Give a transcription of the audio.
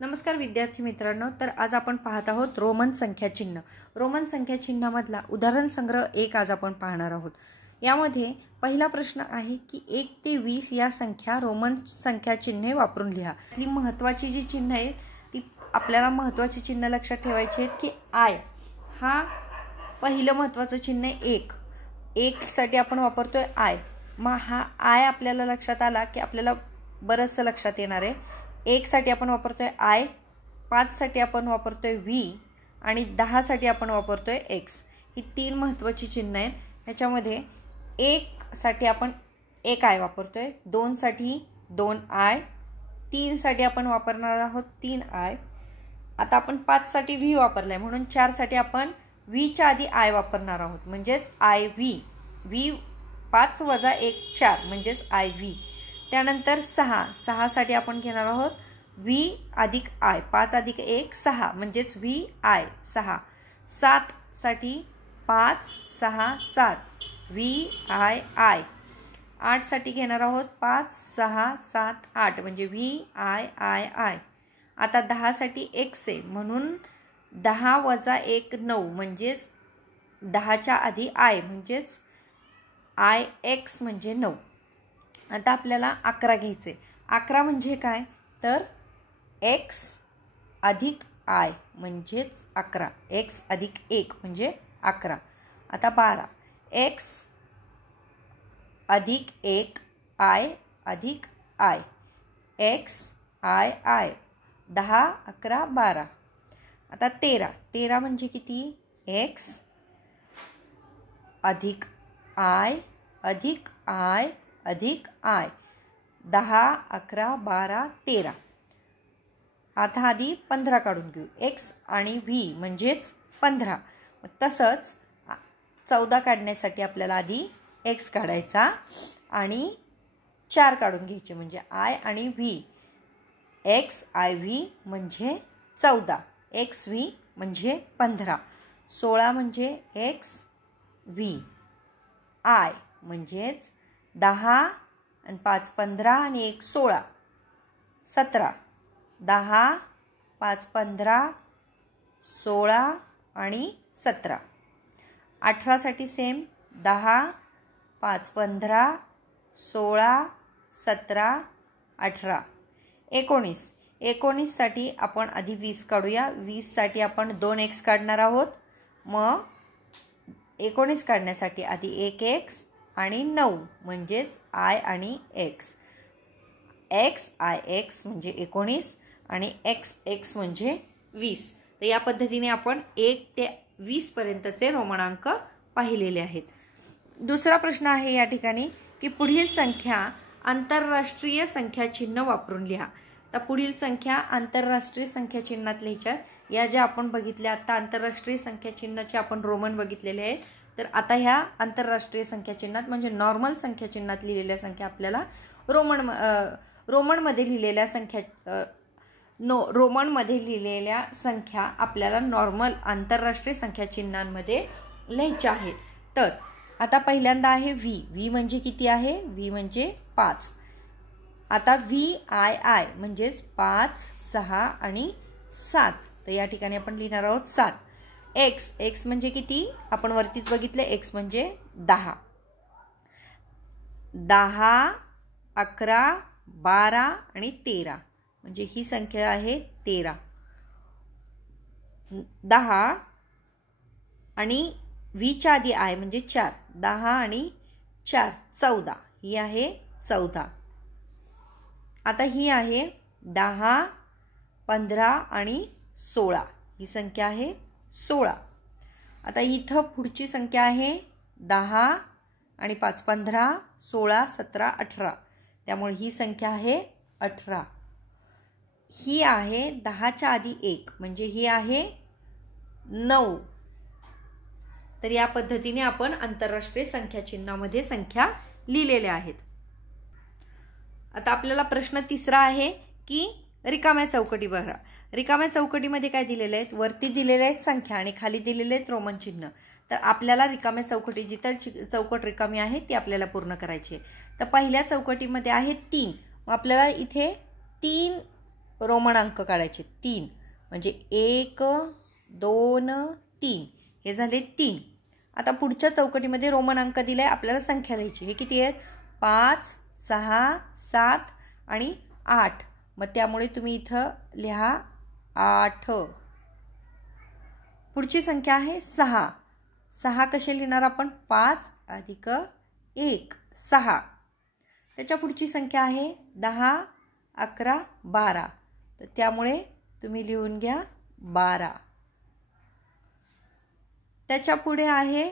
नमस्कार विद्यार्थी मित्रांनो, तर आज आपण पाहत आहोत रोमन संख्या चिन्ह. रोमन संख्या चिन्हामधला उदाहरण संग्रह 1 आज आपण पाहणार आहोत. यामध्ये पहिला प्रश्न आहे की 1 ते 20 या संख्या रोमन संख्या चिन्हे वापरून लिहा. ती महत्त्वाची जी चिन्ह आहेत ती आपल्याला महत्त्वाची चिन्ह लक्षात ठेवायची आहेत की आय हा पहिलं महत्त्वाचं चिन्ह आहे. 1 साठी आपण वापरतोय आय. मग हा आय आपल्याला लक्षात आला की आपल्याला बरंचसं लक्षात येणार आहे. 1 साठी आपण वापरतोय आय, 5 साठी आपण वापरतोय व्ही आणि 10 साठी आपण वापरतोय एक्स. ही 3 महत्त्वाची चिन्ह आहेत. ह्याच्यामध्ये 1 साठी आपण 1 आय वापरतोय, 2 साठी 2 आय, 3 साठी आपण वापरणार आहोत 3 आय. आता आपण 5 साठी व्ही वापरलाय म्हणून 4 साठी आपण व्हीच्या आधी आय वापरणार आहोत म्हणजेच आय व्ही. व्ही 5 वजा 1 4 म्हणजेच आय व्ही. त्यानंतर 6 साठी आपण घेणार आहोत व्ही अधिक आय, 5 अधिक 1 6 म्हणजेच व्ही आय 6. 7 साठी 5 6 7 व्ही आय आय. 8 साठी घेणार आहोत 5 6 7 8 म्हणजे व्ही आय आय आय. आता 10 साठी एक्स आहे म्हणून 10 वजा 1 9 म्हणजेच 10च्या आधी आय म्हणजेच आय एक्स म्हणजे 9. आता आपल्याला 11 घ्यायचे. 11 म्हणजे काय तर एक्स अधिक आय म्हणजेच 11. एक्स अधिक 1 म्हणजे 11. आता 12 एक्स अधिक 1 आय अधिक आय एक्स आय आय. 10 11 12. आता 13 म्हणजे किती एक्स अधिक आय अधिक आय अधिक आय. 10 11 12 13. आता आधी 15 काढून घेऊ. एक्स आणि व्ही म्हणजेच 15. तसंच 14 काढण्यासाठी आपल्याला आधी एक्स काढायचा आणि 4 काढून घ्यायचे म्हणजे आय आणि व्ही. एक्स आय व्ही म्हणजे 14, एक्स व्ही म्हणजे 15. 16 म्हणजे एक्स व्ही. आय म्हणजेच 10 आणि 5 15 आणि 1 16 17. 10 5 15 16 आणि 17. 18 साठी सेम 10 5 15 16 17 18. 19 साठी आपण आधी 20 काढूया. 20 साठी आपण 2 एक्स काढणार आहोत. मग 19 काढण्यासाठी आधी 1 एक्स आणि 9 म्हणजेच आय आणि एक्स. एक्स आय एक्स म्हणजे 19 आणि एक्स एक्स म्हणजे 20. तर या पद्धतीने आपण 1 ते 20 पर्यंतचे रोमनांक पाहिलेले आहेत. दुसरा प्रश्न आहे या ठिकाणी की पुढील संख्या आंतरराष्ट्रीय संख्या चिन्ह वापरून लिहा. तर पुढील संख्या आंतरराष्ट्रीय संख्या चिन्हात लिहायच्या. या ज्या आपण बघितल्या आता आंतरराष्ट्रीय संख्या चिन्हाचे आपण रोमन बघितलेले आहेत. तर आता ह्या आंतरराष्ट्रीय संख्या चिन्हात म्हणजे नॉर्मल संख्या चिन्हात लिहिलेल्या संख्या आपल्याला रोमनमध्ये लिहिलेल्या संख्या आपल्याला नॉर्मल आंतरराष्ट्रीय संख्या चिन्हांमध्ये लिहायच्या आहेत. तर आता पहिल्यांदा आहे व्ही म्हणजे किती आहे व्ही म्हणजे 5. आता व्ही आय आय म्हणजेच 5 6 आणि 7. तर या ठिकाणी आपण लिहिणार आहोत 7. एक्स म्हणजे किती आपण वरतीच बघितले एक्स म्हणजे 10. 10 11 12 आणि 13 म्हणजे ही संख्या आहे 13. 10 आणि व्हीच्या आधी आय म्हणजे 4. 10 आणि 4 14. ही आहे 14. आता ही आहे 10 15 आणि 16. ही संख्या आहे 16. आता इथं पुढची संख्या आहे 10 आणि 5 15 16 17 18. त्यामुळे ही संख्या आहे 18. ही आहे 10च्या आधी 1 म्हणजे ही आहे 9. तर या पद्धतीने आपण आंतरराष्ट्रीय संख्या चिन्हामध्ये संख्या लिहिलेल्या आहेत. आता आपल्याला प्रश्न तिसरा आहे की रिकाम्या चौकटी भरा. रिकाम्या चौकटीमध्ये काय दिलेले आहेत वरती दिलेले आहेत संख्या आणि खाली दिलेले आहेत रोमन चिन्ह. तर आपल्याला रिकाम्या चौकटी जिथं चौकट रिकामी आहे ती आपल्याला पूर्ण करायची आहे. तर पहिल्या चौकटीमध्ये आहे 3. मग आपल्याला इथे 3 रोमन अंक काढायचे 3, म्हणजे 1 2 3 हे झाले 3. आता पुढच्या चौकटीमध्ये रोमन अंक दिलाय, आपल्याला संख्या लिहायची. हे किती आहेत? 5 6 7 आणि 8. मग त्यामुळे तुम्ही इथं लिहा 8. पुढची संख्या आहे 6. 6 कसे लिहिणार आपण? 5 अधिक 1 6. त्याच्या पुढची संख्या आहे 10 11 12. तर त्यामुळे तुम्ही लिहून घ्या 12. त्याच्या पुढे आहे